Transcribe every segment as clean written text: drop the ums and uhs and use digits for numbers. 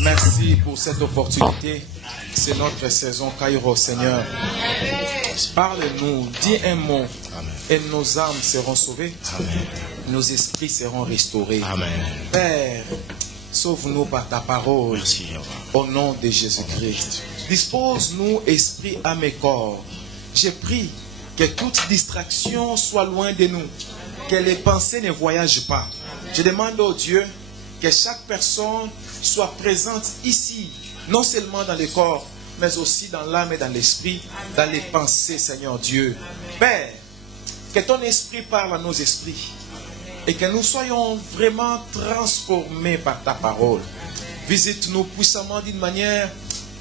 Merci pour cette opportunité. C'est notre saison Kairos, Seigneur. Parle-nous, dis un mot. Amen. Et nos âmes seront sauvées. Amen. Nos esprits seront restaurés. Amen. Père, sauve-nous par ta parole. Merci, Au nom de Jésus-Christ. Dispose-nous, esprit, âme et corps. Je prie que toute distraction soit loin de nous. Que les pensées ne voyagent pas. Je demande au Dieu que chaque personne soit présente ici, non seulement dans le corps, mais aussi dans l'âme et dans l'esprit, dans les pensées, Seigneur Dieu. Père, que ton esprit parle à nos esprits et que nous soyons vraiment transformés par ta parole. Visite-nous puissamment d'une manière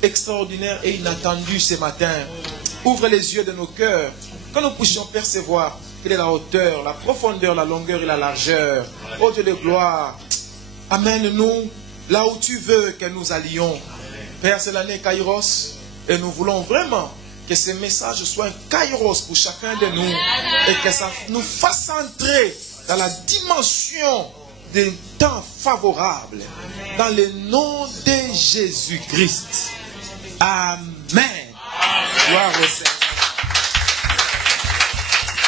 extraordinaire et inattendue ce matin. Ouvre les yeux de nos cœurs, que nous puissions percevoir quelle est la hauteur, la profondeur, la longueur et la largeur. Ô Dieu de gloire, amène-nous là où tu veux que nous allions. Père, c'est l'année Kairos et nous voulons vraiment que ce message soit un Kairos pour chacun de nous et que ça nous fasse entrer dans la dimension des temps favorables. Dans le nom de Jésus-Christ. Amen. Gloire au Seigneur.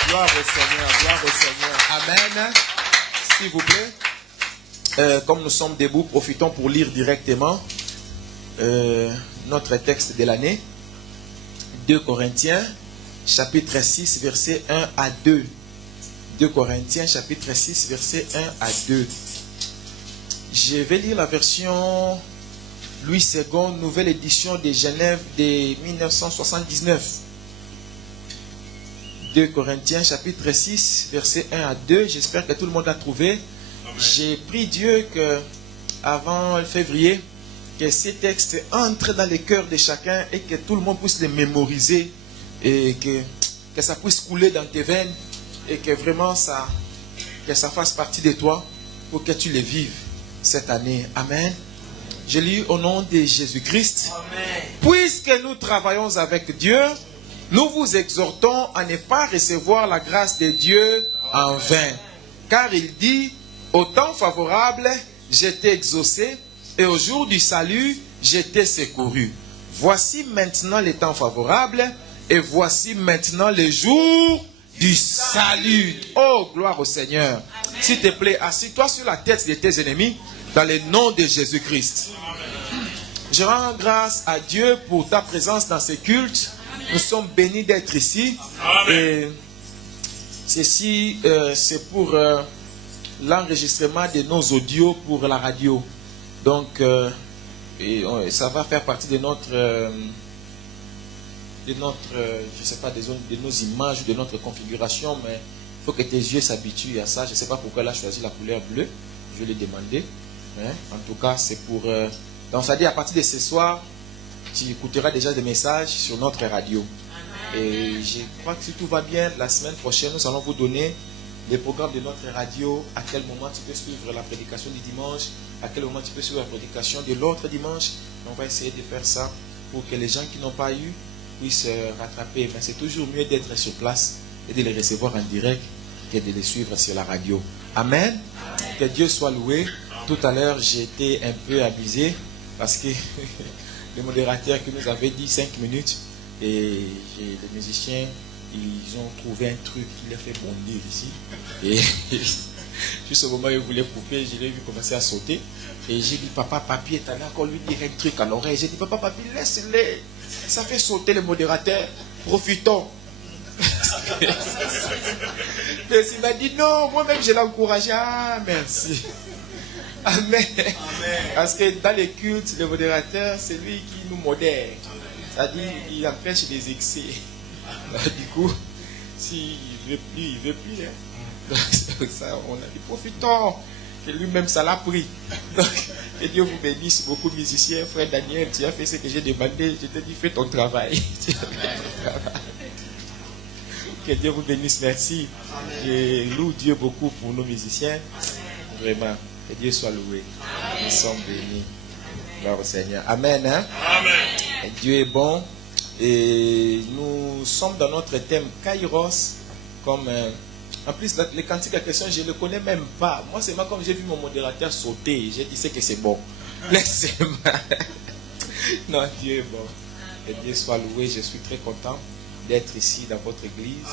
Gloire au Seigneur. Gloire au Seigneur. Amen. S'il vous plaît. Comme nous sommes debout, profitons pour lire directement notre texte de l'année. 2 Corinthiens, chapitre 6, versets 1 à 2. 2 Corinthiens, chapitre 6, versets 1 à 2. Je vais lire la version Louis II, nouvelle édition de Genève de 1979. 2 Corinthiens, chapitre 6, versets 1 à 2. J'espère que tout le monde a trouvé. J'ai prié Dieu que, avant février, que ces textes entrent dans le cœur de chacun et que tout le monde puisse les mémoriser et que ça puisse couler dans tes veines et que vraiment que ça fasse partie de toi pour que tu les vives cette année. Amen. Je lis au nom de Jésus-Christ. Amen. Puisque nous travaillons avec Dieu, nous vous exhortons à ne pas recevoir la grâce de Dieu en vain. Car il dit, au temps favorable, j'étais exaucé, et au jour du salut, j'étais secouru. Voici maintenant les temps favorables, et voici maintenant les jours du salut. Oh, gloire au Seigneur. S'il te plaît, assis-toi sur la tête de tes ennemis, dans le nom de Jésus-Christ. Je rends grâce à Dieu pour ta présence dans ce culte. Nous sommes bénis d'être ici. Et ceci, c'est pour l'enregistrement de nos audios pour la radio. Donc, ça va faire partie de notre je sais pas, de nos images, de notre configuration, mais il faut que tes yeux s'habituent à ça. Je ne sais pas pourquoi elle a choisi la couleur bleue. Je vais le demander. Hein? En tout cas, c'est pour... Donc, ça dit, à partir de ce soir, tu écouteras déjà des messages sur notre radio. Et je crois que si tout va bien, la semaine prochaine, nous allons vous donner les programmes de notre radio, à quel moment tu peux suivre la prédication du dimanche, à quel moment tu peux suivre la prédication de l'autre dimanche. On va essayer de faire ça pour que les gens qui n'ont pas eu puissent rattraper. Mais c'est toujours mieux d'être sur place et de les recevoir en direct que de les suivre sur la radio. Amen. Que Dieu soit loué. Tout à l'heure, j'ai été un peu abusé parce que le modérateur qui nous avait dit 5 minutes et les musiciens, ils ont trouvé un truc qui les fait bondir ici. Et juste au moment où ils voulaient couper, je l'ai vu commencer à sauter. Et j'ai dit, papa, papi est allé encore lui dire un truc à l'oreille. J'ai dit, papa, papi, laisse-les. Ça fait sauter le modérateur. Profitons. Mais il m'a dit, non, moi-même je l'ai encouragé. Ah, merci. Amen. Amen. Parce que dans les cultes, le modérateur, c'est lui qui nous modère. C'est-à-dire, il empêche les excès. Du coup, s'il ne veut plus, il ne veut plus. Hein. Donc, ça, on a dit, profitons. Que lui-même, ça l'a pris. Donc, que Dieu vous bénisse. Beaucoup de musiciens. Frère Daniel, tu as fait ce que j'ai demandé. Je te dis, fais ton travail. Que Dieu vous bénisse. Merci. Je loue Dieu beaucoup pour nos musiciens. Vraiment. Que Dieu soit loué. Nous sommes bénis. Gloire au Seigneur. Amen. Hein? Amen. Et Dieu est bon. Et nous sommes dans notre thème Kairos. Comme en plus, les cantiques à question, je ne le connais même pas. Moi, c'est moi comme j'ai vu mon modérateur sauter. J'ai dit c'est que c'est bon. Laissez-moi. Non, Dieu est bon. Et Dieu soit loué. Je suis très content d'être ici dans votre église.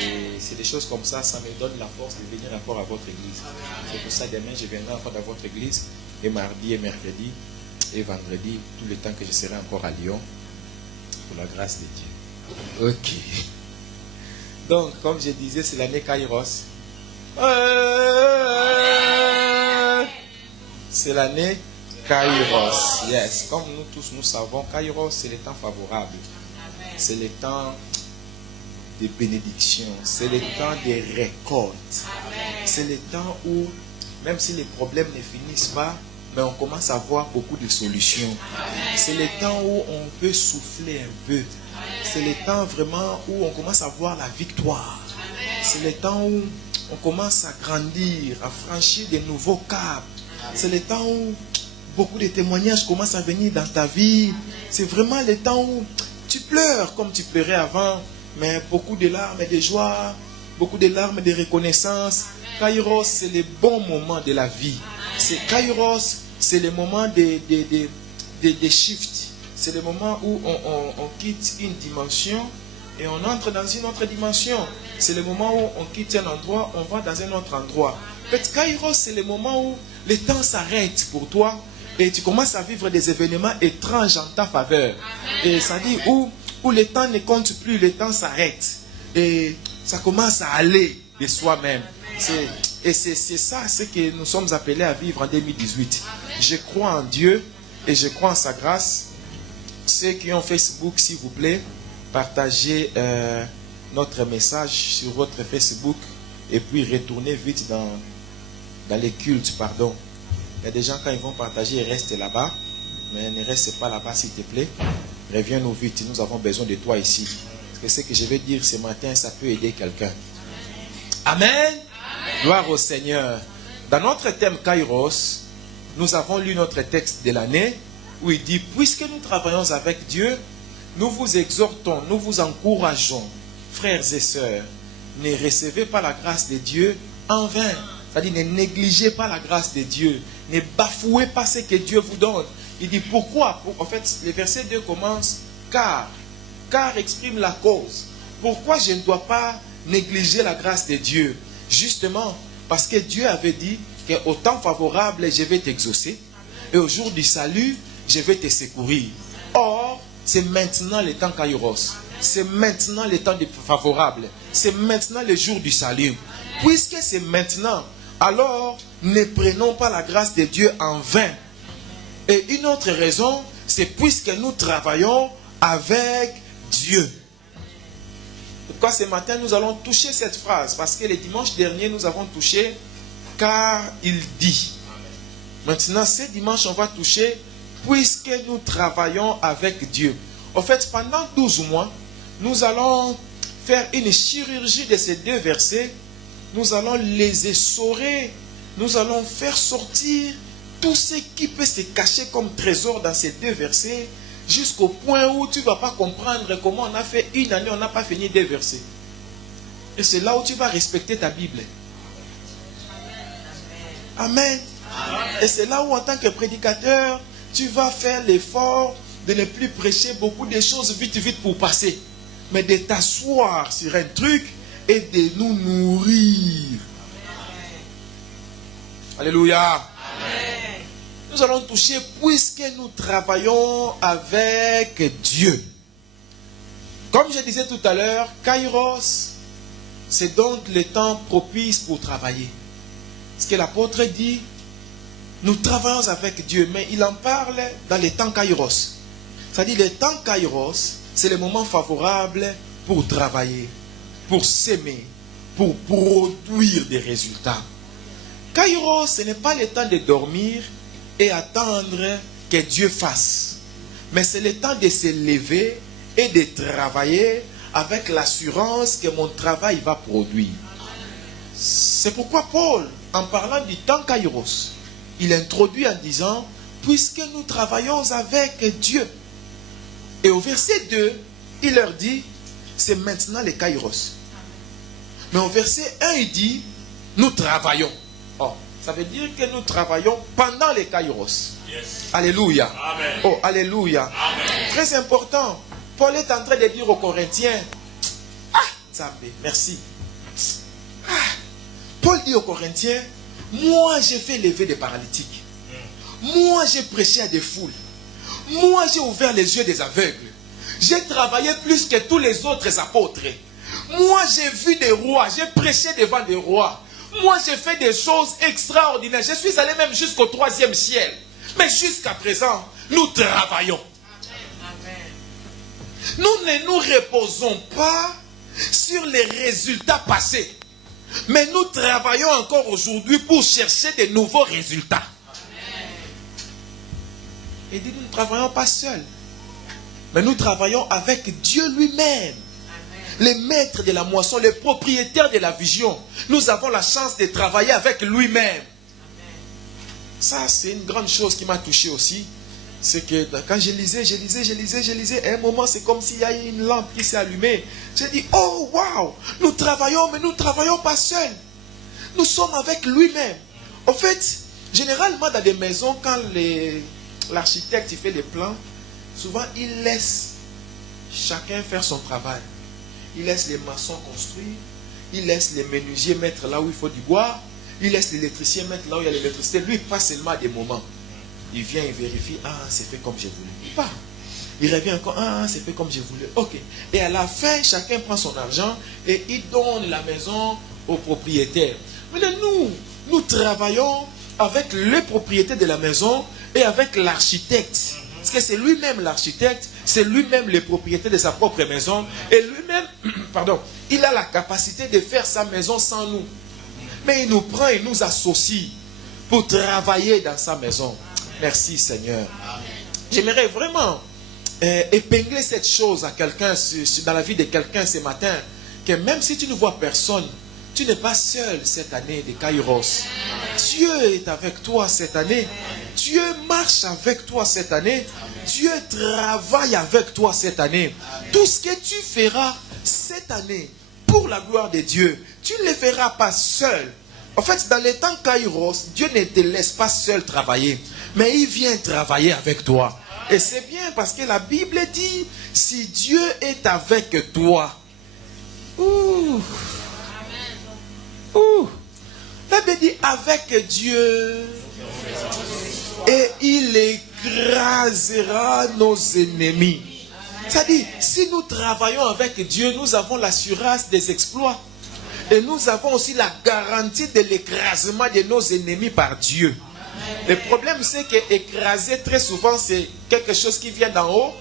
Et c'est des choses comme ça me donne la force de venir encore à votre église. C'est pour ça demain, je viendrai encore dans votre église. Et mardi et mercredi et vendredi, tout le temps que je serai encore à Lyon. Pour la grâce de Dieu. Ok. Donc, comme je disais, c'est l'année Kairos. C'est l'année Kairos. Yes. Comme nous tous nous savons, Kairos, c'est le temps favorable. C'est le temps de bénédiction. C'est le temps des récoltes. C'est le temps où, même si les problèmes ne finissent pas, mais on commence à voir beaucoup de solutions. C'est le temps où on peut souffler un peu. C'est le temps vraiment où on commence à voir la victoire. C'est le temps où on commence à grandir, à franchir de nouveaux caps. C'est le temps où beaucoup de témoignages commencent à venir dans ta vie. C'est vraiment le temps où tu pleures comme tu pleurais avant, mais beaucoup de larmes et de joie, beaucoup de larmes et de reconnaissance. Kairos, c'est le bon moment de la vie. Kairos, c'est le moment des shifts. C'est le moment où on quitte une dimension et on entre dans une autre dimension. C'est le moment où on quitte un endroit, on va dans un autre endroit. En fait, Kairos, c'est le moment où le temps s'arrête pour toi et tu commences à vivre des événements étranges en ta faveur. Et ça dit où le temps ne compte plus, le temps s'arrête. Et ça commence à aller de soi-même. Et c'est ça ce que nous sommes appelés à vivre en 2018. Je crois en Dieu et je crois en sa grâce. Ceux qui ont Facebook, s'il vous plaît, partagez notre message sur votre Facebook et puis retournez vite dans les cultes, pardon. Il y a des gens, quand ils vont partager, ils restent là-bas. Mais ne reste pas là-bas, s'il te plaît. Reviens-nous vite, nous avons besoin de toi ici. Parce que ce que je vais dire ce matin, ça peut aider quelqu'un. Amen. Amen. Gloire au Seigneur. Dans notre thème Kairos, nous avons lu notre texte de l'année où il dit, puisque nous travaillons avec Dieu, nous vous exhortons, nous vous encourageons, frères et sœurs, ne recevez pas la grâce de Dieu en vain. C'est-à-dire, ne négligez pas la grâce de Dieu. Ne bafouez pas ce que Dieu vous donne. Il dit pourquoi? En fait, le verset 2 commence car. Car exprime la cause. Pourquoi je ne dois pas négliger la grâce de Dieu? Justement, parce que Dieu avait dit qu'au temps favorable, je vais t'exaucer. Et au jour du salut, je vais te secourir. Or, c'est maintenant le temps Kairos. C'est maintenant le temps favorable. C'est maintenant le jour du salut. Puisque c'est maintenant, alors ne prenons pas la grâce de Dieu en vain. Et une autre raison, c'est puisque nous travaillons avec Dieu. Pourquoi ce matin nous allons toucher cette phrase? Parce que le dimanche dernier nous avons touché car il dit. Maintenant ce dimanche on va toucher puisque nous travaillons avec Dieu. En fait pendant 12 mois nous allons faire une chirurgie de ces deux versets. Nous allons les essorer. Nous allons faire sortir tout ce qui peut se cacher comme trésor dans ces deux versets, jusqu'au point où tu ne vas pas comprendre comment on a fait une année, on n'a pas fini deux versets. Et c'est là où tu vas respecter ta Bible. Amen. Et c'est là où en tant que prédicateur, tu vas faire l'effort de ne plus prêcher beaucoup de choses vite pour passer, mais de t'asseoir sur un truc et de nous nourrir. Alléluia. Amen. Nous allons toucher puisque nous travaillons avec Dieu. Comme je disais tout à l'heure, Kairos, c'est donc le temps propice pour travailler. Ce que l'apôtre dit, nous travaillons avec Dieu, mais il en parle dans les temps Kairos. C'est-à-dire le temps Kairos, c'est le moment favorable pour travailler, pour s'aimer, pour produire des résultats. Kairos, ce n'est pas le temps de dormir et attendre que Dieu fasse. Mais c'est le temps de se lever et de travailler avec l'assurance que mon travail va produire. C'est pourquoi Paul, en parlant du temps Kairos, il introduit en disant, puisque nous travaillons avec Dieu. Et au verset 2, il leur dit, c'est maintenant le Kairos. Mais au verset 1, il dit, nous travaillons. Oh, ça veut dire que nous travaillons pendant les Kairos. Yes. Alléluia. Amen. Oh, alléluia. Amen. Très important. Paul est en train de dire aux Corinthiens. Ah, Zambé, merci. Ah, Paul dit aux Corinthiens, moi j'ai fait lever des paralytiques. Moi j'ai prêché à des foules. Moi j'ai ouvert les yeux des aveugles. J'ai travaillé plus que tous les autres apôtres. Moi j'ai vu des rois. J'ai prêché devant des rois. Moi j'ai fait des choses extraordinaires. Je suis allé même jusqu'au 3e ciel. Mais jusqu'à présent, nous travaillons. Nous ne nous reposons pas sur les résultats passés. Mais nous travaillons encore aujourd'hui pour chercher de nouveaux résultats. Et dit, nous ne travaillons pas seuls. Mais nous travaillons avec Dieu lui-même. Le maître de la moisson, le propriétaire de la vision. Nous avons la chance de travailler avec lui-même. Ça, c'est une grande chose qui m'a touché aussi. C'est que quand je lisais, à un moment, c'est comme s'il y a une lampe qui s'est allumée. J'ai dit, oh, waouh, nous travaillons, mais nous ne travaillons pas seuls. Nous sommes avec lui-même. En fait, généralement, dans des maisons, quand l'architecte fait les plans, souvent, il laisse chacun faire son travail. Il laisse les maçons construire. Il laisse les menuisiers mettre là où il faut du bois. Il laisse l'électricien mettre là où il y a l'électricité. Lui, il passe seulement à des moments. Il vient, il vérifie. Ah, c'est fait comme je voulais. Il part. Il revient encore. Ah, c'est fait comme je voulais. Ok. Et à la fin, chacun prend son argent et il donne la maison au propriétaire. Mais nous travaillons avec le propriétaire de la maison et avec l'architecte. Parce que c'est lui-même l'architecte, c'est lui-même le propriétaire de sa propre maison. Et lui-même, pardon, il a la capacité de faire sa maison sans nous. Mais il nous prend et nous associe pour travailler dans sa maison. Merci Seigneur. J'aimerais vraiment épingler cette chose à quelqu'un, dans la vie de quelqu'un ce matin, que même si tu ne vois personne, tu n'es pas seul cette année de Kairos. Dieu est avec toi cette année. Dieu marche avec toi cette année. Dieu travaille avec toi cette année. Tout ce que tu feras cette année pour la gloire de Dieu, tu ne le feras pas seul. En fait, dans les temps Kairos, Dieu ne te laisse pas seul travailler, mais il vient travailler avec toi. Et c'est bien parce que la Bible dit, si Dieu est avec toi, la Bible dit avec Dieu et il écrasera nos ennemis. C'est-à-dire, si nous travaillons avec Dieu, nous avons l'assurance des exploits. Et nous avons aussi la garantie de l'écrasement de nos ennemis par Dieu. Le problème, c'est qu'écraser, très souvent, c'est quelque chose qui vient d'en haut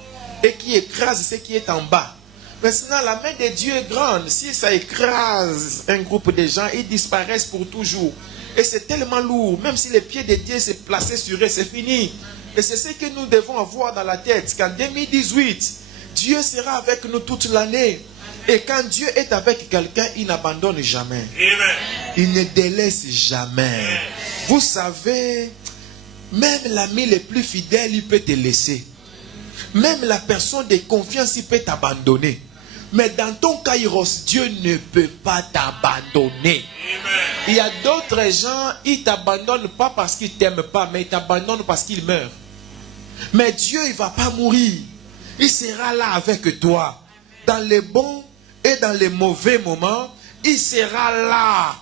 et qui écrase ce qui est en bas. Maintenant, la main de Dieu est grande. Si ça écrase un groupe de gens, ils disparaissent pour toujours. Et c'est tellement lourd. Même si les pieds de Dieu s'est placé sur eux, c'est fini. Et c'est ce que nous devons avoir dans la tête. Qu'en 2018, Dieu sera avec nous toute l'année. Et quand Dieu est avec quelqu'un, il n'abandonne jamais. Amen. Il ne délaisse jamais. Vous savez, même l'ami le plus fidèle, il peut te laisser. Même la personne de confiance, il peut t'abandonner. Mais dans ton Kairos, Dieu ne peut pas t'abandonner. Il y a d'autres gens, ils ne t'abandonnent pas parce qu'ils ne t'aiment pas, mais ils t'abandonnent parce qu'ils meurent. Mais Dieu, il ne va pas mourir. Il sera là avec toi. Dans les bons et dans les mauvais moments, il sera là.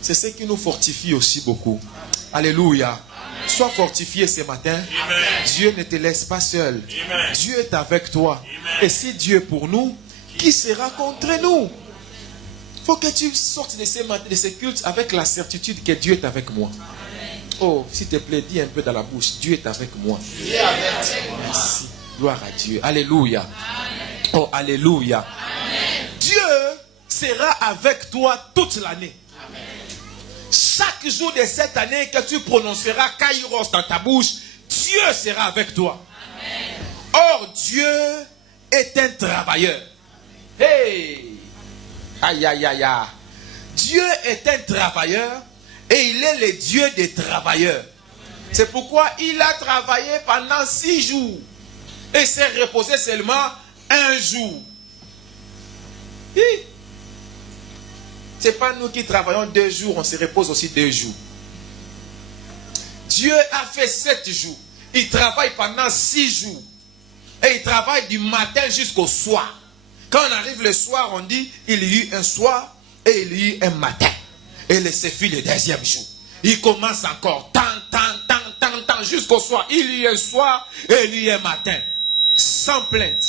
C'est ce qui nous fortifie aussi beaucoup. Alléluia. Sois fortifié ce matin. Amen. Dieu ne te laisse pas seul. Amen. Dieu est avec toi. Amen. Et si Dieu est pour nous, qui sera contre nous? Il faut que tu sortes de ces cultes avec la certitude que Dieu est avec moi. Amen. Oh, s'il te plaît, dis un peu dans la bouche, Dieu est avec moi. Dieu est avec moi. Merci. Gloire à Dieu. Alléluia. Amen. Oh, alléluia. Amen. Dieu sera avec toi toute l'année. Chaque jour de cette année que tu prononceras Kairos dans ta bouche, Dieu sera avec toi. Amen. Or, Dieu est un travailleur. Hey! Aïe, aïe, aïe, aïe. Dieu est un travailleur et il est le Dieu des travailleurs. C'est pourquoi il a travaillé pendant 6 jours et s'est reposé seulement un jour. Ce n'est pas nous qui travaillons 2 jours, on se repose aussi 2 jours. Dieu a fait 7 jours. Il travaille pendant 6 jours. Et il travaille du matin jusqu'au soir. Quand on arrive le soir, on dit, il y a eu un soir et il y a eu un matin. Et c'est fini le 2e jour. Il commence encore, tant, jusqu'au soir. Il y a un soir et il y a un matin. Sans plainte.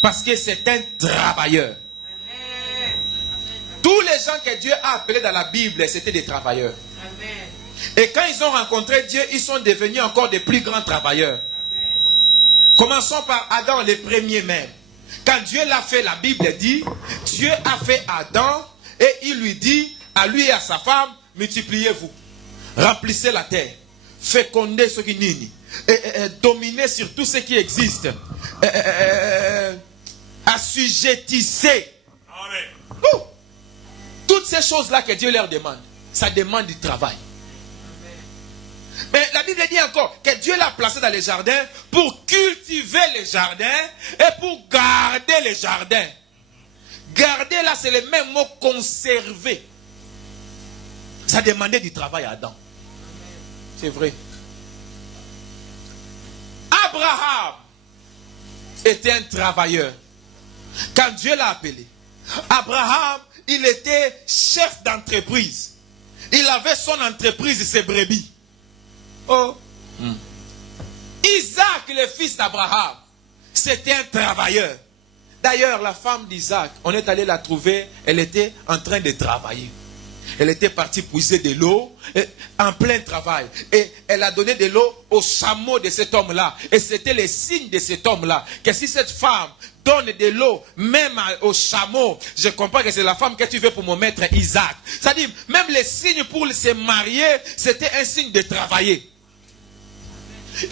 Parce que c'est un travailleur. Tous les gens que Dieu a appelés dans la Bible, c'était des travailleurs. Et quand ils ont rencontré Dieu, ils sont devenus encore des plus grands travailleurs. Commençons par Adam, le premier même. Quand Dieu l'a fait, la Bible dit, Dieu a fait Adam et il lui dit, à lui et à sa femme, multipliez-vous, remplissez la terre, fécondez ce qui nini, dominez sur tout ce qui existe, assujettissez. Toutes ces choses-là que Dieu leur demande, ça demande du travail. Mais la Bible dit encore que Dieu l'a placé dans les jardins pour cultiver les jardins et pour garder les jardins. Garder là, c'est le même mot, conserver. Ça demandait du travail à Adam. C'est vrai. Abraham était un travailleur. Quand Dieu l'a appelé, Abraham, il était chef d'entreprise. Il avait son entreprise, ses brebis. Oh. Isaac, le fils d'Abraham, c'était un travailleur. D'ailleurs, la femme d'Isaac, on est allé la trouver, elle était en train de travailler. Elle était partie puiser de l'eau en plein travail. Et elle a donné de l'eau au chameau de cet homme-là. Et c'était le signe de cet homme-là. Que si cette femme donne de l'eau, même au chameau, je comprends que c'est la femme que tu veux pour mon maître Isaac. C'est-à-dire, même les signes pour se marier, c'était un signe de travailler.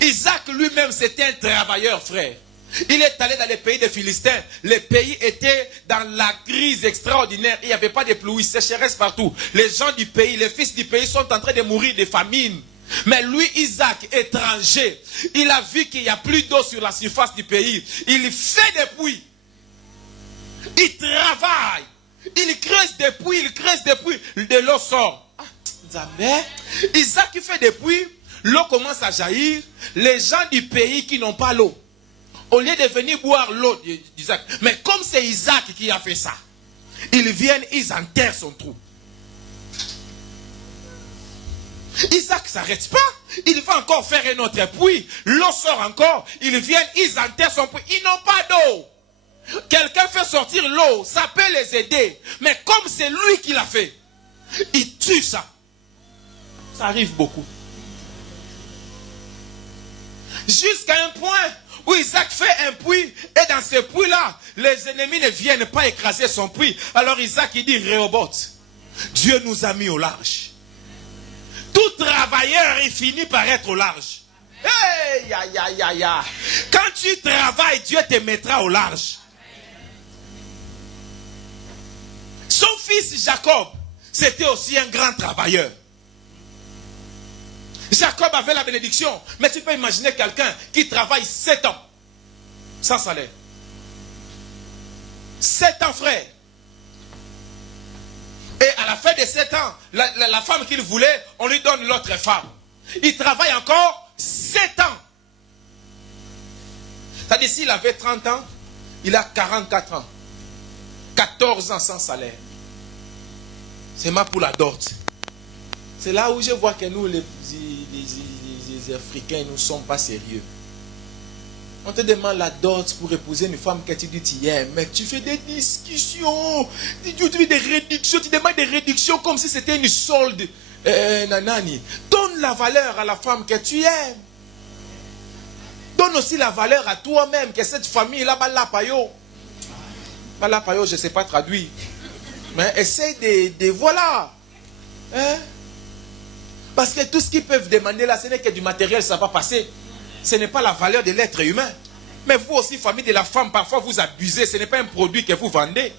Isaac lui-même, c'était un travailleur, frère. Il est allé dans les pays des Philistins. Les pays étaient dans la crise extraordinaire. Il n'y avait pas de pluie, sécheresse partout. Les gens du pays, les fils du pays sont en train de mourir de famine. Mais lui, Isaac, étranger, il a vu qu'il n'y a plus d'eau sur la surface du pays. Il fait des puits. Il travaille. Il creuse des puits, de l'eau sort. Isaac, il fait des puits. L'eau commence à jaillir. Les gens du pays qui n'ont pas l'eau, au lieu de venir boire l'eau d'Isaac, mais comme c'est Isaac qui a fait ça, ils viennent, ils enterrent son trou. Isaac ne s'arrête pas. Il va encore faire un autre puits. L'eau sort encore. Ils viennent, ils enterrent son puits. Ils n'ont pas d'eau. Quelqu'un fait sortir l'eau. Ça peut les aider. Mais comme c'est lui qui l'a fait, il tue ça. Ça arrive beaucoup. Jusqu'à un point où Isaac fait un puits. Et dans ce puits-là, les ennemis ne viennent pas écraser son puits. Alors Isaac, il dit, Rehoboth, Dieu nous a mis au large. Tout travailleur, il finit par être au large. Hey, quand tu travailles, Dieu te mettra au large. Son fils Jacob, c'était aussi un grand travailleur. Jacob avait la bénédiction. Mais tu peux imaginer quelqu'un qui travaille 7 ans sans salaire. 7 ans, frère. Et à la fin de 7 ans, la femme qu'il voulait, on lui donne l'autre femme. Il travaille encore 7 ans. C'est-à-dire, s'il avait 30 ans, il a 44 ans. 14 ans sans salaire. C'est mal pour la dot. C'est là où je vois que nous, les Africains, nous ne sommes pas sérieux. On te demande la dot pour épouser une femme que tu dis tu aimes. Mais tu fais des discussions. Tu fais des réductions. Tu demandes des réductions comme si c'était une solde. Nanani. Donne la valeur à la femme que tu aimes. Donne aussi la valeur à toi-même. Que cette famille-là, Balapayo. Balapayo, je ne sais pas traduire. Mais essaye de voilà. Hein? Parce que tout ce qu'ils peuvent demander là, ce n'est que du matériel, ça va passer. Ce n'est pas la valeur de l'être humain. Mais vous aussi, famille de la femme, parfois vous abusez. Ce n'est pas un produit que vous vendez.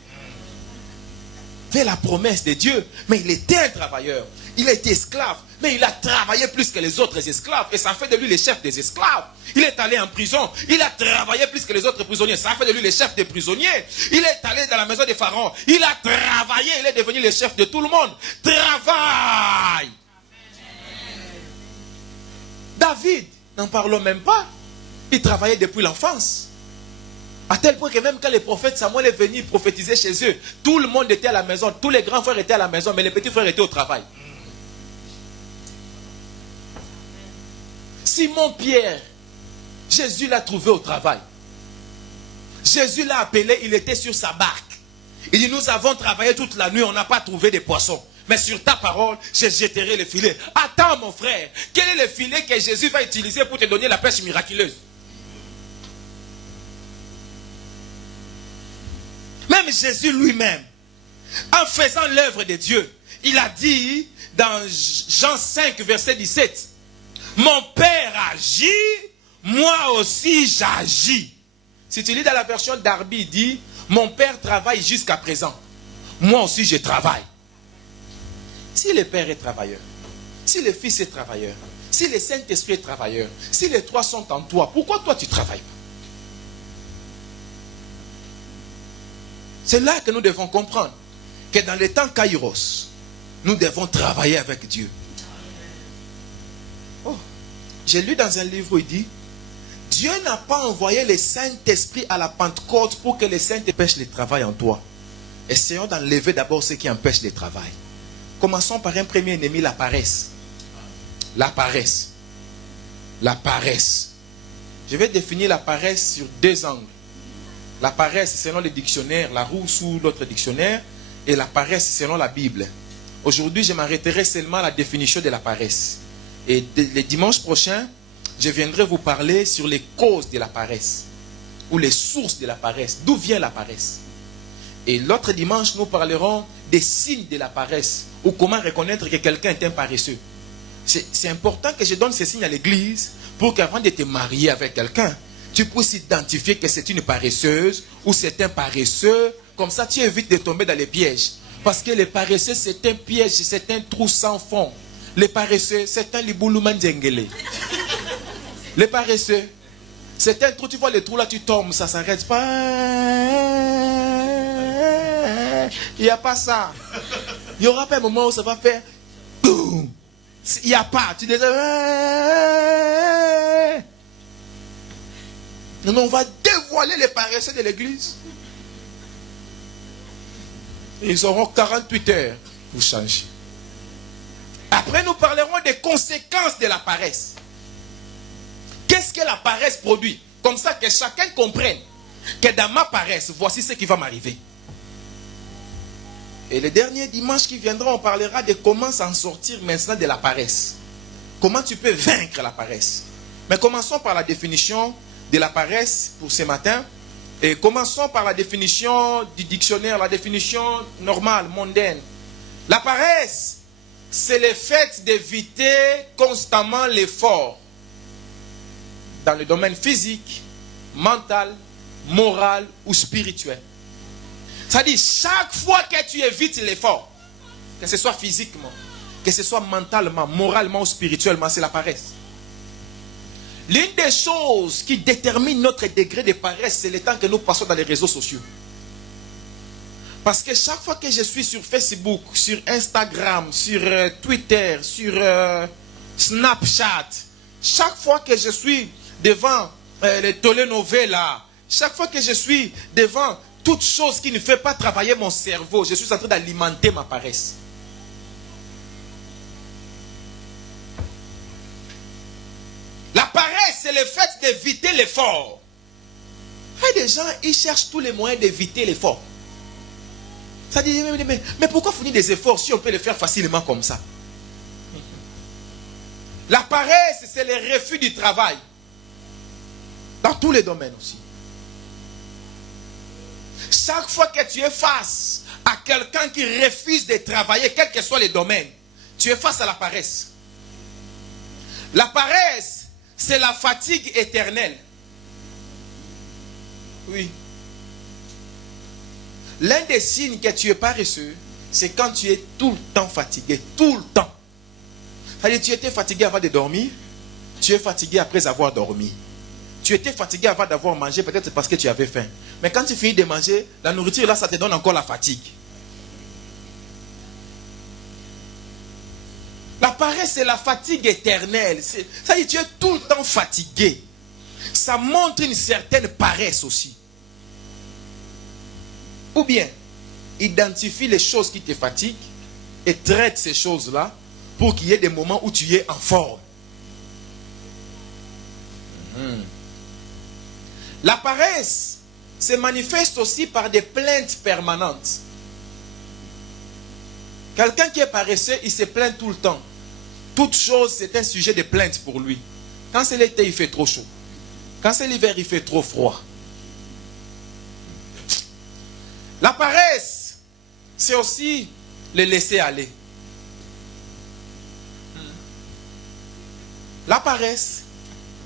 vers la promesse de Dieu. Mais il était un travailleur. Il était esclave. Mais il a travaillé plus que les autres esclaves. Et ça fait de lui le chef des esclaves. Il est allé en prison. Il a travaillé plus que les autres prisonniers. Ça fait de lui le chef des prisonniers. Il est allé dans la maison des pharaons. Il a travaillé. Il est devenu le chef de tout le monde. Travail. David, n'en parlons même pas. Il travaillait depuis l'enfance. À tel point que même quand le prophète Samuel est venu prophétiser chez eux, tout le monde était à la maison. Tous les grands frères étaient à la maison, mais les petits frères étaient au travail. Simon-Pierre, Jésus l'a trouvé au travail. Jésus l'a appelé, il était sur sa barque. Il dit, nous avons travaillé toute la nuit, on n'a pas trouvé de poissons. Mais sur ta parole, je jetterai le filet. Attends mon frère, quel est le filet que Jésus va utiliser pour te donner la pêche miraculeuse? Même Jésus lui-même, en faisant l'œuvre de Dieu, il a dit dans Jean 5, verset 17, mon Père agit, moi aussi j'agis. Si tu lis dans la version d'Arby, il dit, mon Père travaille jusqu'à présent. Moi aussi je travaille. Si le Père est travailleur, si le Fils est travailleur, si le Saint-Esprit est travailleur, si les trois sont en toi, pourquoi toi tu travailles pas? C'est là que nous devons comprendre que dans le temps Kairos, nous devons travailler avec Dieu. Oh, j'ai lu dans un livre où il dit, Dieu n'a pas envoyé le Saint-Esprit à la Pentecôte pour que le Saint-Esprit empêche le travail en toi. Essayons d'enlever d'abord ce qui empêche le travail. Commençons par un premier ennemi, la paresse. La paresse. La paresse. Je vais définir la paresse sur deux angles. La paresse selon le dictionnaire, la roue sous l'autre dictionnaire, et la paresse selon la Bible. Aujourd'hui, je m'arrêterai seulement à la définition de la paresse. Et le dimanche prochain, je viendrai vous parler sur les causes de la paresse, ou les sources de la paresse, d'où vient la paresse. Et l'autre dimanche, nous parlerons des signes de la paresse, ou comment reconnaître que quelqu'un est un paresseux. C'est important que je donne ces signes à l'église, pour qu'avant de te marier avec quelqu'un, tu puisses identifier que c'est une paresseuse ou c'est un paresseux. Comme ça, tu évites de tomber dans les pièges. Parce que les paresseux, c'est un piège, c'est un trou sans fond. Les paresseux, c'est un liboulouman djengele. Les paresseux, c'est un trou, tu vois le trou là, tu tombes, ça ne s'arrête pas. Il n'y a pas ça. Il n'y aura pas un moment où ça va faire. Il n'y a pas. Tu dis. Non, on va dévoiler les paresseux de l'église. Ils auront 48 heures pour changer. Après, nous parlerons des conséquences de la paresse. Qu'est-ce que la paresse produit? Comme ça que chacun comprenne que dans ma paresse, voici ce qui va m'arriver. Et le dernier dimanche qui viendra, on parlera de comment s'en sortir maintenant de la paresse. Comment tu peux vaincre la paresse. Mais commençons par la définition de la paresse pour ce matin. Et commençons par la définition du dictionnaire, la définition normale, mondaine. La paresse, c'est le fait d'éviter constamment l'effort dans le domaine physique, mental, moral ou spirituel. C'est-à-dire, chaque fois que tu évites l'effort, que ce soit physiquement, que ce soit mentalement, moralement ou spirituellement, c'est la paresse. L'une des choses qui détermine notre degré de paresse, c'est le temps que nous passons dans les réseaux sociaux. Parce que chaque fois que je suis sur Facebook, sur Instagram, sur Twitter, sur Snapchat, chaque fois que je suis devant les telenovelas, chaque fois que je suis devant toute chose qui ne fait pas travailler mon cerveau, je suis en train d'alimenter ma paresse. La paresse, c'est le fait d'éviter l'effort. Et des gens, ils cherchent tous les moyens d'éviter l'effort. Ça dit, mais pourquoi fournir des efforts si on peut les faire facilement comme ça? La paresse, c'est le refus du travail. Dans tous les domaines aussi. Chaque fois que tu es face à quelqu'un qui refuse de travailler, quel que soit le domaine, tu es face à la paresse. La paresse, c'est la fatigue éternelle. Oui. L'un des signes que tu es paresseux, c'est quand tu es tout le temps fatigué. Tout le temps. C'est-à-dire, tu étais fatigué avant de dormir. Tu es fatigué après avoir dormi. Tu étais fatigué avant d'avoir mangé, peut-être parce que tu avais faim. Mais quand tu finis de manger, la nourriture là, ça te donne encore la fatigue. La paresse, c'est la fatigue éternelle. C'est-à-dire, tu es tout le temps fatigué. Ça montre une certaine paresse aussi. Ou bien, identifie les choses qui te fatiguent et traite ces choses-là pour qu'il y ait des moments où tu es en forme. La paresse se manifeste aussi par des plaintes permanentes. Quelqu'un qui est paresseux, il se plaint tout le temps. Toute chose, c'est un sujet de plainte pour lui. Quand c'est l'été, il fait trop chaud. Quand c'est l'hiver, il fait trop froid. La paresse, c'est aussi le laisser aller. La paresse,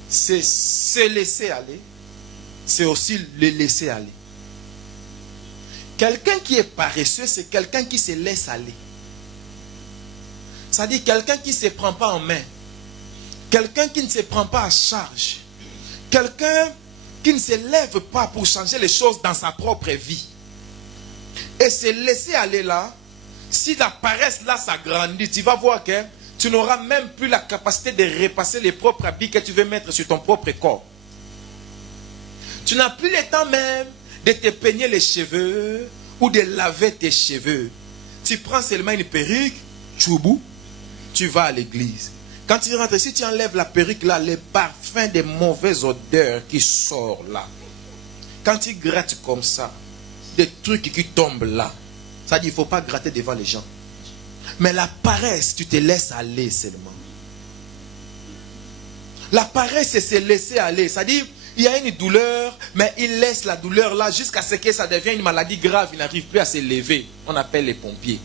c'est se laisser aller. C'est aussi le laisser aller. Quelqu'un qui est paresseux, c'est quelqu'un qui se laisse aller. C'est-à-dire quelqu'un qui ne se prend pas en main. Quelqu'un qui ne se prend pas à charge. Quelqu'un qui ne se lève pas pour changer les choses dans sa propre vie. Et se laisser aller là, si la paresse là s'agrandit, tu vas voir que tu n'auras même plus la capacité de repasser les propres habits que tu veux mettre sur ton propre corps. Tu n'as plus le temps même de te peigner les cheveux ou de laver tes cheveux. Tu prends seulement une perruque, tchoubou, tu vas à l'église. Quand tu rentres ici, tu enlèves la perruque là, les parfums des mauvaises odeurs qui sortent là. Quand tu grattes comme ça, des trucs qui tombent là, ça dit il ne faut pas gratter devant les gens. Mais la paresse, tu te laisses aller seulement. La paresse, c'est se laisser aller. C'est-à-dire, il y a une douleur, mais il laisse la douleur là jusqu'à ce que ça devienne une maladie grave. Il n'arrive plus à se lever. On appelle les pompiers.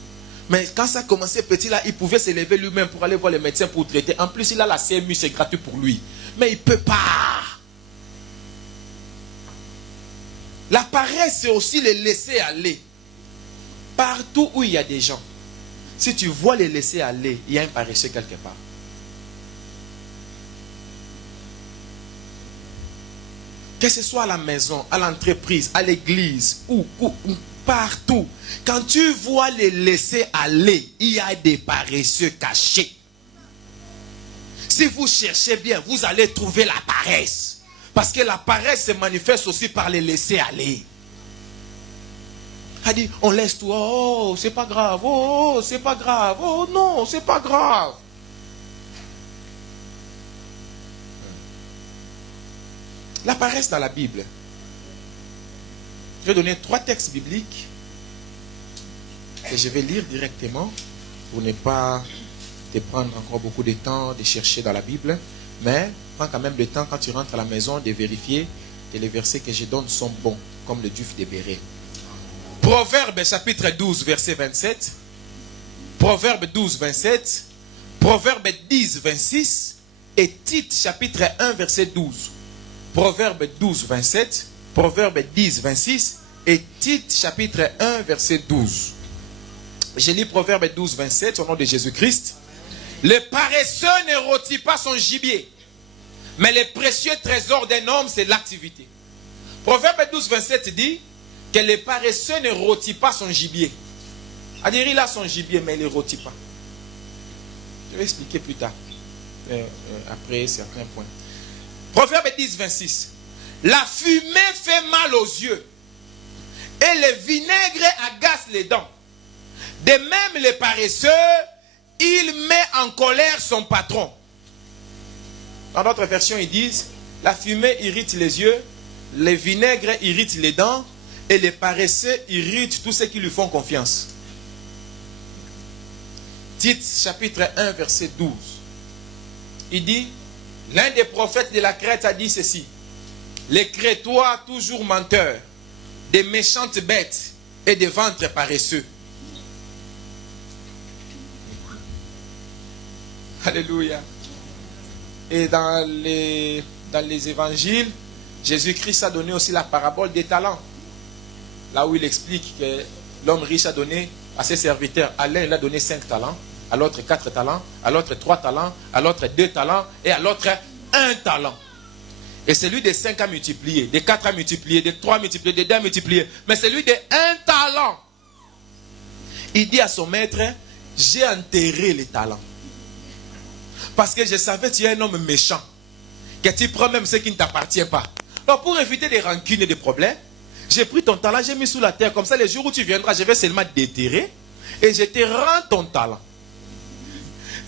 Mais quand ça a commencé petit là, il pouvait se lever lui-même pour aller voir les médecins pour traiter. En plus, il a la CMU, c'est gratuit pour lui. Mais il ne peut pas. La paresse, c'est aussi les laisser aller. Partout où il y a des gens, si tu vois les laisser aller, il y a un paresseux quelque part. Que ce soit à la maison, à l'entreprise, à l'église, ou partout. Quand tu vois les laisser aller, il y a des paresseux cachés. Si vous cherchez bien, vous allez trouver la paresse. Parce que la paresse se manifeste aussi par les laisser aller. Elle dit, on laisse tout, oh, c'est pas grave, oh, c'est pas grave, oh, non, c'est pas grave. La paresse dans la Bible. Je vais donner 3 textes bibliques que je vais lire directement pour ne pas te prendre encore beaucoup de temps de chercher dans la Bible. Mais prends quand même le temps quand tu rentres à la maison de vérifier que les versets que je donne sont bons, comme le Duf de Béret. Proverbe chapitre 12, verset 27. Proverbe 12, 27. Proverbe 10, 26. Et Tite chapitre 1, verset 12. Proverbe 12, 27. Proverbe 10, 26. Et Tite chapitre 1, verset 12. Je lis Proverbe 12, 27 au nom de Jésus-Christ. Le paresseux ne rôtit pas son gibier, mais le précieux trésor d'un homme, c'est l'activité. Proverbe 12, 27 dit que le paresseux ne rôtit pas son gibier. C'est-à-dire, il a son gibier, mais il ne rôtit pas. Je vais expliquer plus tard, après certains points. Proverbe 10, 26. La fumée fait mal aux yeux, et le vinaigre agace les dents. De même, le paresseux, il met en colère son patron. Dans d'autres versions, ils disent, la fumée irrite les yeux, le vinaigre irrite les dents, et les paresseux irritent tous ceux qui lui font confiance. Tite chapitre 1, verset 12. Il dit, l'un des prophètes de la Crète a dit ceci: les Crétois toujours menteurs, des méchantes bêtes et des ventres paresseux. Alléluia. Et dans les évangiles, Jésus-Christ a donné aussi la parabole des talents. Là où il explique que l'homme riche a donné à ses serviteurs. À l'un, il a donné 5 talents, à l'autre 4 talents, à l'autre 3 talents, à l'autre 2 talents et à l'autre 1 talent. Et celui de 5 a multiplié, de 4 a multiplié, de 3 a multiplié, de 2 a multiplié. Mais celui de 1 talent, il dit à son maître, j'ai enterré les talents. Parce que je savais que tu es un homme méchant, que tu prends même ce qui ne t'appartient pas. Donc pour éviter des rancunes et des problèmes, j'ai pris ton talent, j'ai mis sous la terre. Comme ça, les jours où tu viendras, je vais seulement déterrer et je te rends ton talent.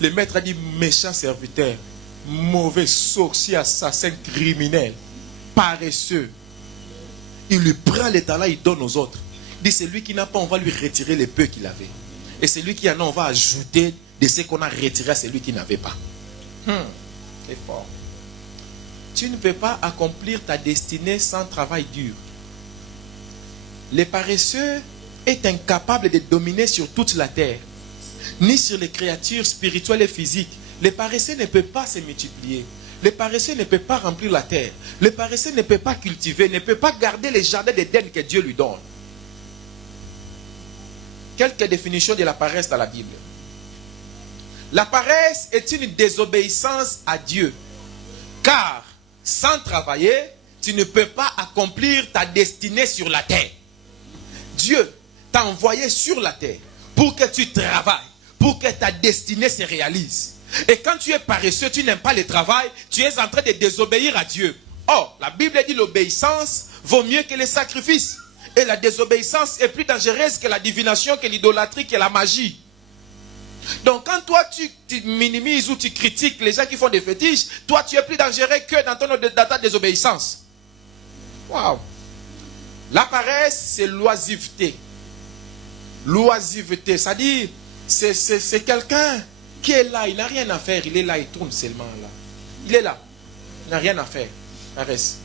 Le maître a dit, méchant serviteur, mauvais sorcier, assassin, criminel, paresseux. Il lui prend les talents, il donne aux autres. Il dit, celui qui n'a pas, on va lui retirer les peu qu'il avait. Et celui qui en a, on va ajouter de ce qu'on a retiré à celui qui n'avait pas. C'est fort. Tu ne peux pas accomplir ta destinée sans travail dur. Le paresseux est incapable de dominer sur toute la terre, ni sur les créatures spirituelles et physiques. Le paresseux ne peut pas se multiplier. Le paresseux ne peut pas remplir la terre. Le paresseux ne peut pas cultiver, ne peut pas garder les jardins d'Éden que Dieu lui donne. Quelques définitions de la paresse dans la Bible. La paresse est une désobéissance à Dieu. Car sans travailler, tu ne peux pas accomplir ta destinée sur la terre. Dieu t'a envoyé sur la terre pour que tu travailles, pour que ta destinée se réalise. Et quand tu es paresseux, tu n'aimes pas le travail, tu es en train de désobéir à Dieu. Or, la Bible dit l'obéissance vaut mieux que les sacrifices. Et la désobéissance est plus dangereuse que la divination, que l'idolâtrie, que la magie. Donc quand toi tu minimises ou tu critiques les gens qui font des fétiches, toi tu es plus dangereux que dans ta désobéissance. Waouh! La paresse, c'est l'oisiveté. L'oisiveté, c'est-à-dire, c'est quelqu'un qui est là, il n'a rien à faire, il est là, il tourne seulement là. Il est là, il n'a rien à faire. Paresse.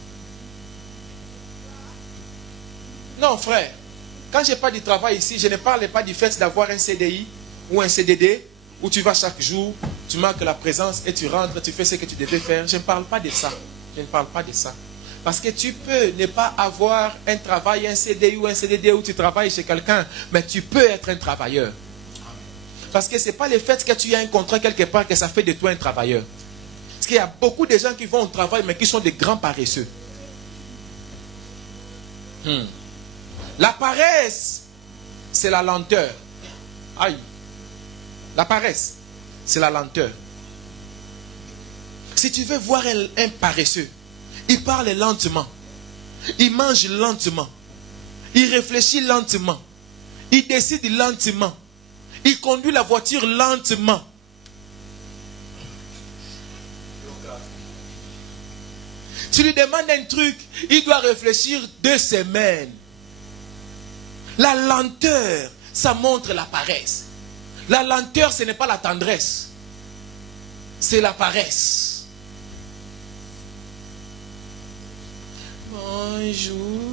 Non frère, quand je parle du travail ici, je ne parle pas du fait d'avoir un CDI ou un CDD, où tu vas chaque jour, tu marques la présence et tu rentres, tu fais ce que tu devais faire. Je ne parle pas de ça. Je ne parle pas de ça. Parce que tu peux ne pas avoir un travail, un CDI ou un CDD où tu travailles chez quelqu'un, mais tu peux être un travailleur. Parce que ce n'est pas le fait que tu aies un contrat quelque part que ça fait de toi un travailleur. Parce qu'il y a beaucoup de gens qui vont au travail, mais qui sont des grands paresseux. La paresse, c'est la lenteur. Aïe. La paresse, c'est la lenteur. Si tu veux voir un paresseux, il parle lentement. Il mange lentement. Il réfléchit lentement. Il décide lentement. Il conduit la voiture lentement. Tu lui demandes un truc, il doit réfléchir 2 semaines. La lenteur, ça montre la paresse. La lenteur, ce n'est pas la tendresse. C'est la paresse. Bonjour.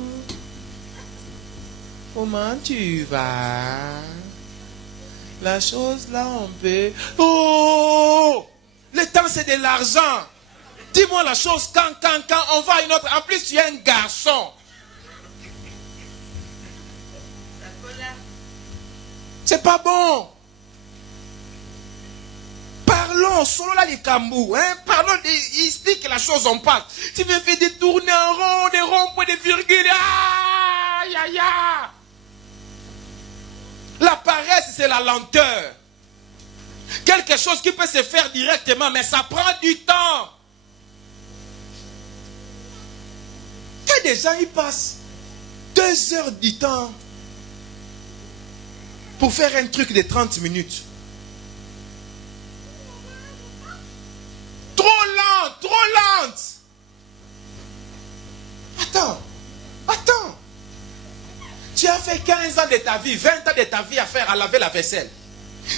Comment tu vas? La chose là, on peut... Oh! Le temps, c'est de l'argent. Dis-moi la chose quand on va à une autre... En plus, tu es un garçon. C'est pas bon. Parlons, solo là les cambous, hein? Parlons, explique la chose en passe. Tu me fais des tournées en rond, des ronds-points, des virgules. Aïe, aïe, aïe. La paresse, c'est la lenteur. Quelque chose qui peut se faire directement, mais ça prend du temps. Il y a des gens, ils passent 2 heures du temps pour faire un truc de 30 minutes. Trop lente. Attends. Tu as fait 15 ans de ta vie, 20 ans de ta vie à laver la vaisselle.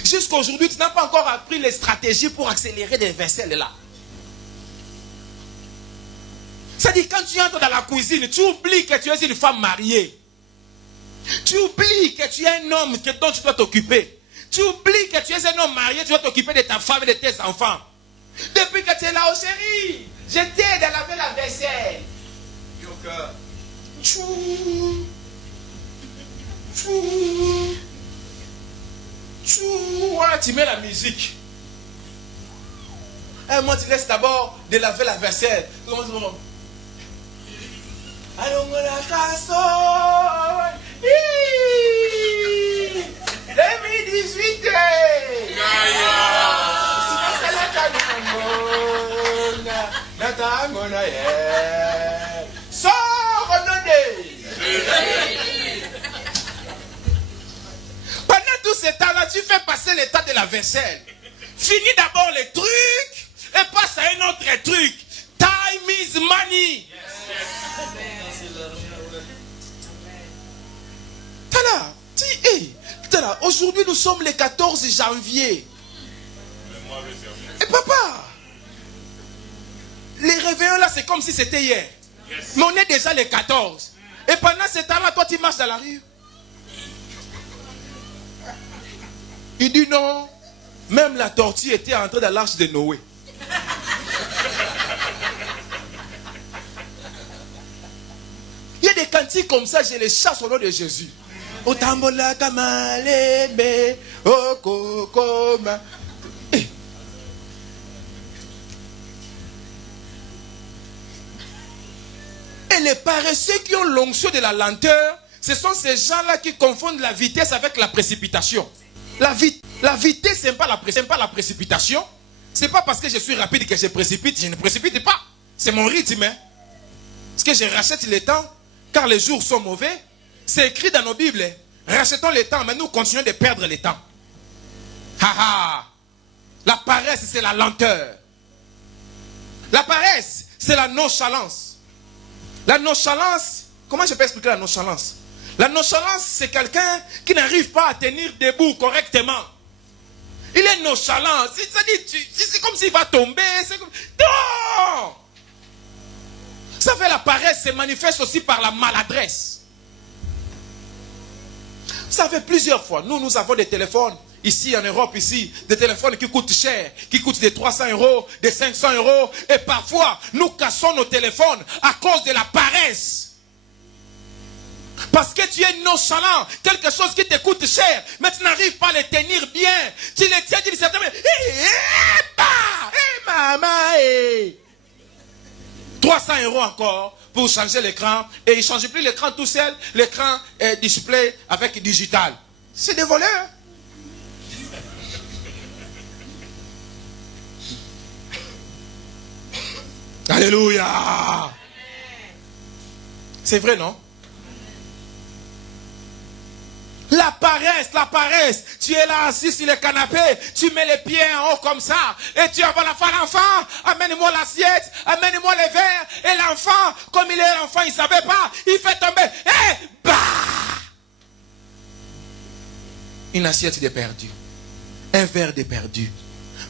Jusqu'à aujourd'hui, tu n'as pas encore appris les stratégies pour accélérer les vaisselles là. C'est-à-dire, quand tu entres dans la cuisine, tu oublies que tu es une femme mariée. Tu oublies que tu es un homme dont tu dois t'occuper. Tu oublies que tu es un homme marié, tu dois t'occuper de ta femme et de tes enfants. Depuis que tu es là, oh chérie, je t'aide à laver la vaisselle. Tu mets la musique. Et moi, tu laisses d'abord de laver la vaisselle. Allons la casse. 2018. Pendant tout ce temps-là, tu fais passer l'état de la vaisselle. Finis d'abord les trucs et passe à un autre truc. Time is money. Aujourd'hui, nous sommes le 14 janvier. Et papa, les réveillons là, c'est comme si c'était hier. Mais on est déjà le 14. Et pendant ce temps-là, toi, tu marches dans la rue. Il dit non. Même la tortue était entrée dans l'arche de Noé. Il y a des cantiques comme ça, je les chasse au nom de Jésus. Otambola kamalebe okokoma. Et les paresseux qui ont l'onction de la lenteur, ce sont ces gens-là qui confondent la vitesse avec la précipitation. La vitesse, ce n'est pas la précipitation. Ce n'est pas parce que je suis rapide que je précipite. Je ne précipite pas. C'est mon rythme. Parce que je rachète le temps, car les jours sont mauvais. C'est écrit dans nos Bibles. Rachetons le temps, mais nous continuons de perdre le temps. La paresse, c'est la lenteur. La paresse, c'est la nonchalance. La nonchalance, comment je peux expliquer la nonchalance? La nonchalance, c'est quelqu'un qui n'arrive pas à tenir debout correctement. Il est nonchalant. C'est comme s'il va tomber. Non! Ça fait la paresse se manifeste aussi par la maladresse. Ça fait plusieurs fois. Nous avons des téléphones ici en Europe, des téléphones qui coûtent cher, qui coûtent des 300 €, des 500 €. Et parfois, nous cassons nos téléphones à cause de la paresse. Parce que tu es nonchalant, quelque chose qui te coûte cher, mais tu n'arrives pas à le tenir bien. Tu le tiens d'une certaine manière. 300 € encore pour changer l'écran. Et il ne change plus l'écran tout seul. L'écran est display avec digital. C'est des voleurs. Alléluia. C'est vrai, non? La paresse. Tu es là assis sur le canapé, tu mets les pieds en haut comme ça, et tu envoies l'enfant, amène-moi l'assiette, amène-moi les verres, et l'enfant, comme il est enfant, il ne savait pas, il fait tomber, et bah! Une assiette de perdu, un verre de perdu.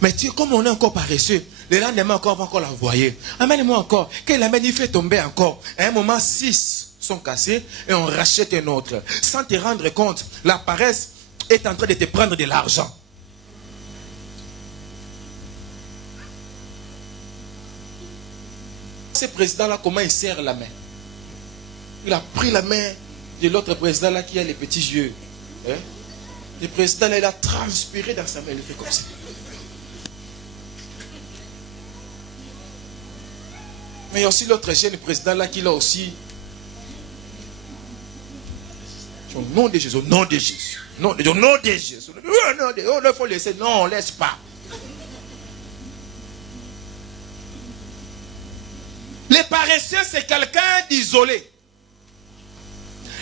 Mais comme on est encore paresseux, le lendemain encore, on va encore l'envoyer. Amène-moi encore, qu'il amène, il fait tomber encore. À un moment, 6 sont cassés et on rachète un autre. Sans te rendre compte, la paresse est en train de te prendre de l'argent. Ce président-là, comment il serre la main? Il a pris la main de l'autre président-là qui a les petits yeux. Le président-là, il a transpiré dans sa main. Il fait comme ça. Mais il y a aussi l'autre jeune président-là qui l'a aussi. Au nom de Jésus, au nom de Jésus. Au nom de Jésus. Oh, il faut laisser. Non, laisse pas. Les paresseux, c'est quelqu'un d'isolé.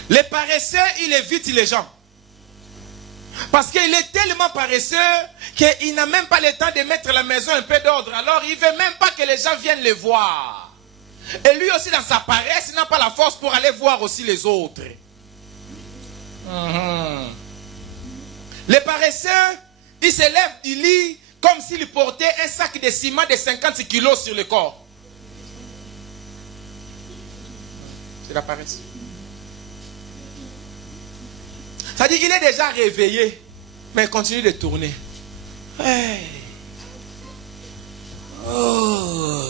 Les paresseux, il évite les gens. Parce qu'il est tellement paresseux qu'il n'a même pas le temps de mettre la maison un peu d'ordre. Alors, il ne veut même pas que les gens viennent le voir. Et lui aussi, dans sa paresse, il n'a pas la force pour aller voir aussi les autres. Les paresseux, ils se lèvent du lit comme s'ils portaient un sac de ciment de 50 kilos sur le corps. C'est la paresse. Ça dit qu'il est déjà réveillé, mais il continue de tourner. Hey. Oh.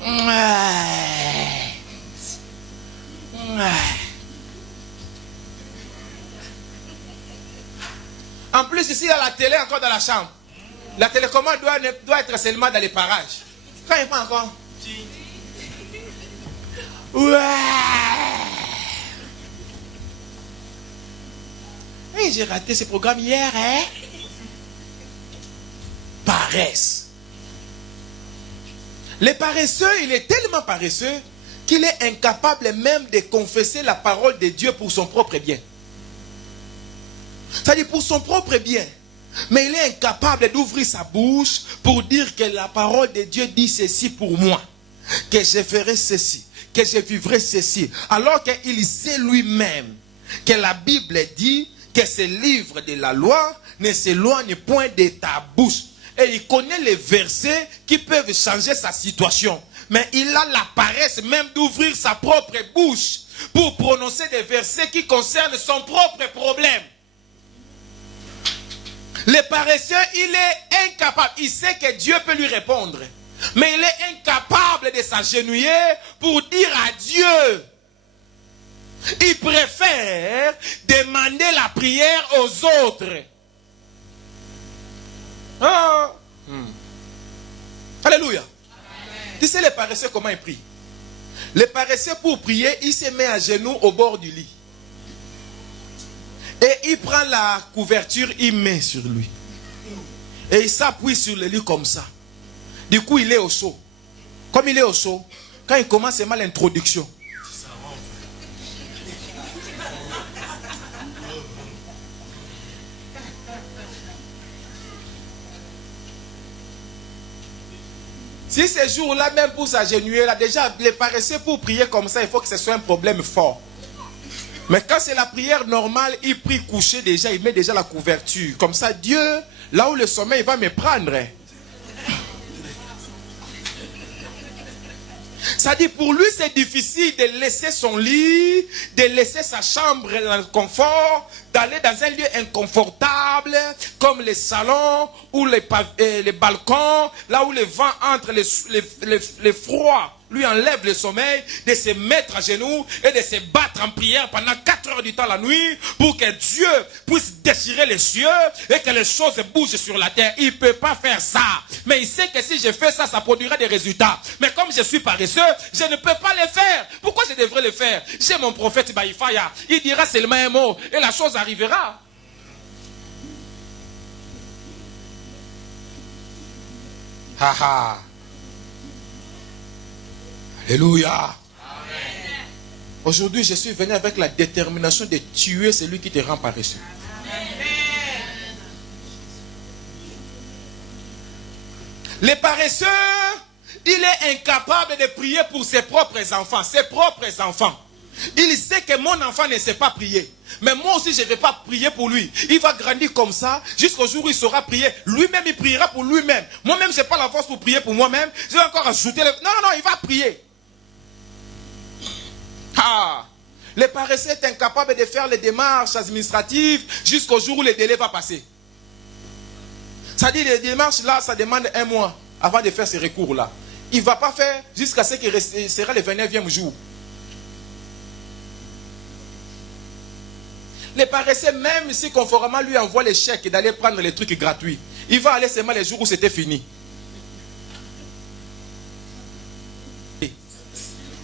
Ouais. Ouais. ici, il y a la télé encore dans la chambre. La télécommande doit être seulement dans les parages. Quand il n'est pas encore. Ouais. Hey, j'ai raté ce programme hier, hein? Paresse. Le paresseux, il est tellement paresseux qu'il est incapable même de confesser la parole de Dieu pour son propre bien. C'est-à-dire pour son propre bien. Mais il est incapable d'ouvrir sa bouche pour dire que la parole de Dieu dit ceci pour moi. Que je ferai ceci. Que je vivrai ceci. Alors qu'il sait lui-même que la Bible dit que ce livre de la loi ne s'éloigne point de ta bouche. Et il connaît les versets qui peuvent changer sa situation. Mais il a la paresse même d'ouvrir sa propre bouche pour prononcer des versets qui concernent son propre problème. Le paresseux, il est incapable. Il sait que Dieu peut lui répondre. Mais il est incapable de s'agenouiller pour dire à Dieu. Il préfère demander la prière aux autres. Ah. Alléluia. Tu sais les paresseux comment ils prient? Les paresseux pour prier, il se met à genoux au bord du lit. Et il prend la couverture, il met sur lui. Et il s'appuie sur le lit comme ça. Du coup, il est au chaud. Comme il est au chaud, quand il commence seulement l'introduction. Si ces jours-là, même pour s'agenouiller, là, déjà, les paresseux pour prier comme ça, il faut que ce soit un problème fort. Mais quand c'est la prière normale, il prie couché déjà, il met déjà la couverture. Comme ça, Dieu, là où le sommeil va me prendre. Ça dit, pour lui, c'est difficile de laisser son lit, de laisser sa chambre dans le confort, d'aller dans un lieu inconfortable, comme les salons, ou les balcons, là où le vent entre, les froids lui enlève le sommeil, de se mettre à genoux et de se battre en prière pendant 4 heures du temps la nuit pour que Dieu puisse déchirer les cieux et que les choses bougent sur la terre. Il ne peut pas faire ça. Mais il sait que si je fais ça, ça produira des résultats. Mais comme je suis paresseux, je ne peux pas le faire. Pourquoi je devrais le faire? J'ai mon prophète Baïfaya. Il dira seulement un mot et la chose arrivera. Haha. Alléluia. Aujourd'hui, je suis venu avec la détermination de tuer celui qui te rend paresseux. Les paresseux, il est incapable de prier pour ses propres enfants. Ses propres enfants. Il sait que mon enfant ne sait pas prier. Mais moi aussi, je ne vais pas prier pour lui. Il va grandir comme ça jusqu'au jour où il saura prier. Lui-même, il priera pour lui-même. Moi-même, je n'ai pas la force pour prier pour moi-même. Je vais encore ajouter... Non, il va prier. Ah, les paresseux sont incapables de faire les démarches administratives jusqu'au jour où le délai va passer. Ça dit, les démarches là, ça demande 1 mois avant de faire ces recours là. Il ne va pas faire jusqu'à ce qu'il sera le 29e jour. Les paresseux, même si conformément lui envoie les chèques et d'aller prendre les trucs gratuits, il va aller seulement les jours où c'était fini.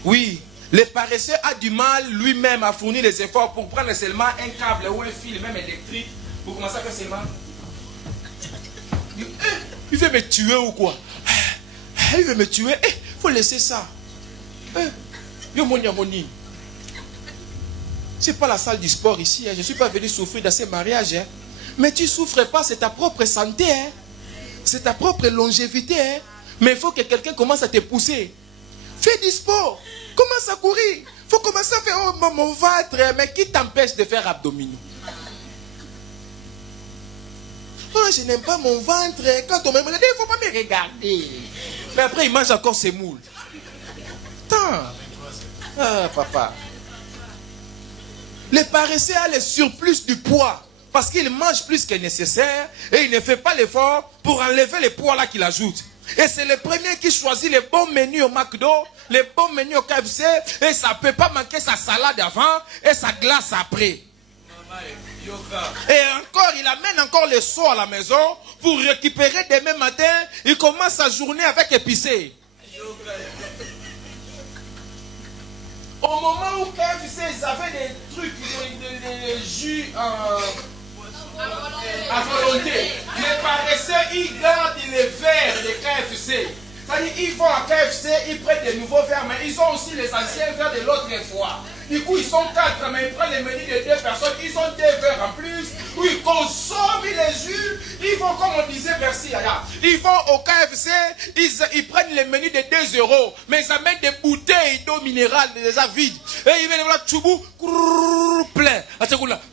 Oui. Le paresseux a du mal lui-même à fournir les efforts pour prendre seulement un câble ou un fil, même électrique, pour commencer à faire seulement. Il veut me tuer ou quoi? Il veut me tuer. Il faut laisser ça. C'est pas la salle du sport ici. Je ne suis pas venu souffrir dans ces mariages. Mais tu ne souffres pas, c'est ta propre santé. C'est ta propre longévité. Mais il faut que quelqu'un commence à te pousser. Fais du sport. Commence à courir. Il faut commencer à faire mon ventre. Mais qui t'empêche de faire abdominaux? Oh, je n'aime pas mon ventre. Quand on me dit, il ne faut pas me regarder. Mais après, il mange encore ses moules. Attends. Ah, papa. Le paresseux a le surplus du poids. Parce qu'il mange plus que nécessaire. Et il ne fait pas l'effort pour enlever les poids là qu'il ajoute. Et c'est le premier qui choisit les bons menus au McDo, les bons menus au KFC, et ça ne peut pas manquer sa salade avant et sa glace après. Et encore, il amène encore le seau à la maison pour récupérer demain matin. Il commence sa journée avec épicé. Au moment où KFC, ils avaient des trucs, des jus à volonté, les paresseux, ils gardent les verres de KFC. C'est-à-dire, ils vont à KFC, ils prennent des nouveaux verres, mais ils ont aussi les anciens verres de l'autre fois. Du coup, ils sont 4, mais ils prennent les menus de 2 personnes, ils ont 2 verres en plus, où ils consomment les jus, ils vont, comme on disait, merci, Yaya, ils vont au KFC, ils prennent les menus de 2 euros, mais ils amènent des bouteilles d'eau minérale déjà vides. Et ils viennent voir, tchoubou, plein,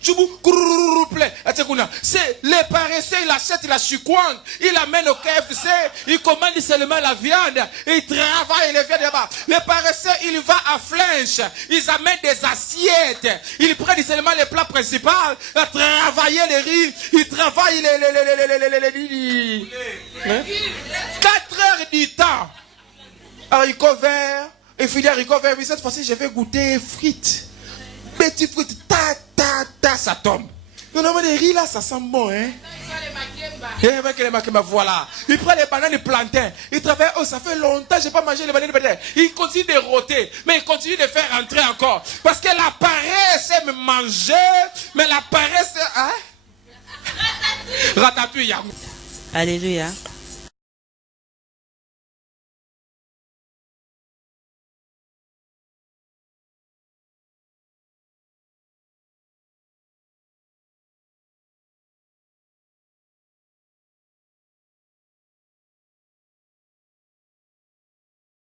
tchoubou, plein, c'est les paresseux, il achète la choucouante, il amène au KFC, il commande seulement la viande, il travaille les viandes là-bas. Les paresseux, il va à Flinch, ils amènent des assiettes, ils prennent seulement les plats principaux, ils travaillent les riz, ils travaillent les 4 heures du temps. Haricots verts, et filet haricots verts, cette fois-ci je vais goûter frites. Petits frites, ça tombe. Non, mais les riz là, ça sent bon, hein. Et avec les makemba, voilà. Il prend les bananes et les plantains. Il travaille, oh, ça fait longtemps, je n'ai pas mangé les bananes et les plantains. Il continue de rôter, mais il continue de faire rentrer encore. Parce que la paresse aime manger, mais la paresse, hein? Ratatouille. Alléluia.